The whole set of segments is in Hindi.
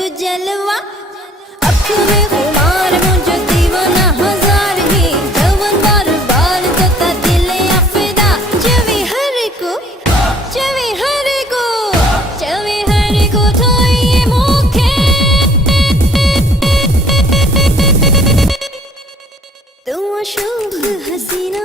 जादू जलवा, अख में खुमार मुझे दीवाना हजार ही, जवन बार बार तोता दिल आफिदा, चवे हर को तो ये मुखे, तू शौक हसीना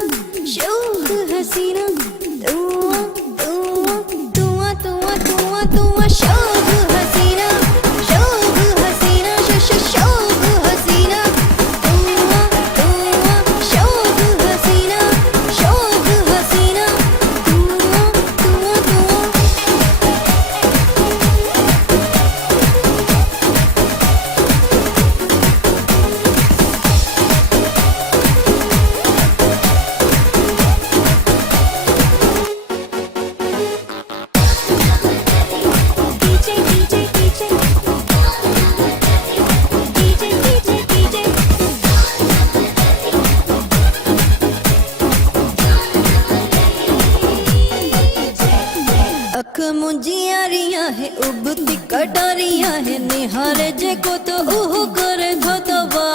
अख मुंजियारियां है उबती कटारियां है, निहारे जे को तो ओह करे धोतवा,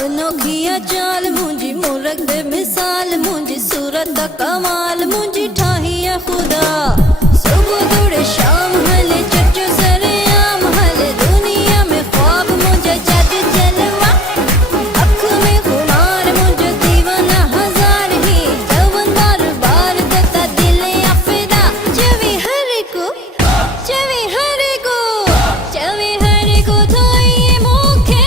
अनोखिया चाल मुंजी मुरक दे मिसाल, मुंजी सूरत कमाल मुंजी ठाहिया खुदा, सुबह दौड़े शाम हले चर्चो सरे आम हले, दुनिया में ख्वाब मुझे जादू जलवा, अख में खुमार मुझे दीवाना हजार ही, जवन बार बार तोता दिल आफिदा, चवे हर को तो ये मुखे,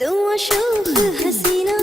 तू शौक हसीना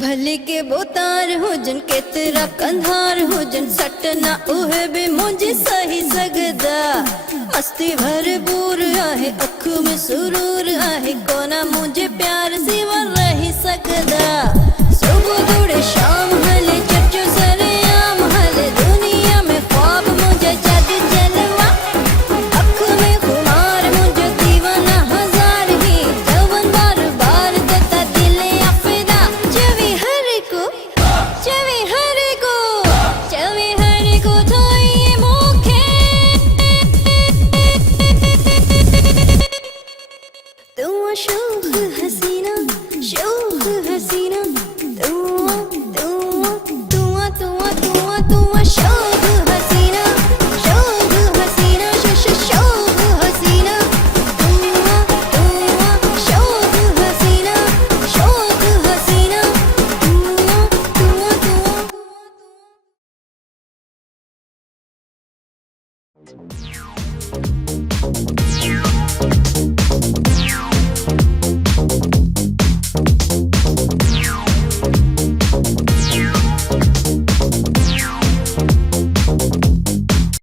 भले के बोतार हो जन के तेरा कंधार हो जन, सटना उहे भी मुझे सही सगदा, मस्ती भरपूर आहे अख में सुरूर आहे, कोना मुझे प्यार सिवा रही सकदा, सुबह दौड़े शाम हले चर्चो सरे आम हले, दुनिया में ख्वाब मुझे जादू जलवा, अख में खुमार मुझे दीवाना हजार ही, जवन बार बार तोता दिल आफिदा, चवे हर को तो ये मुखे, तू शौक हसीना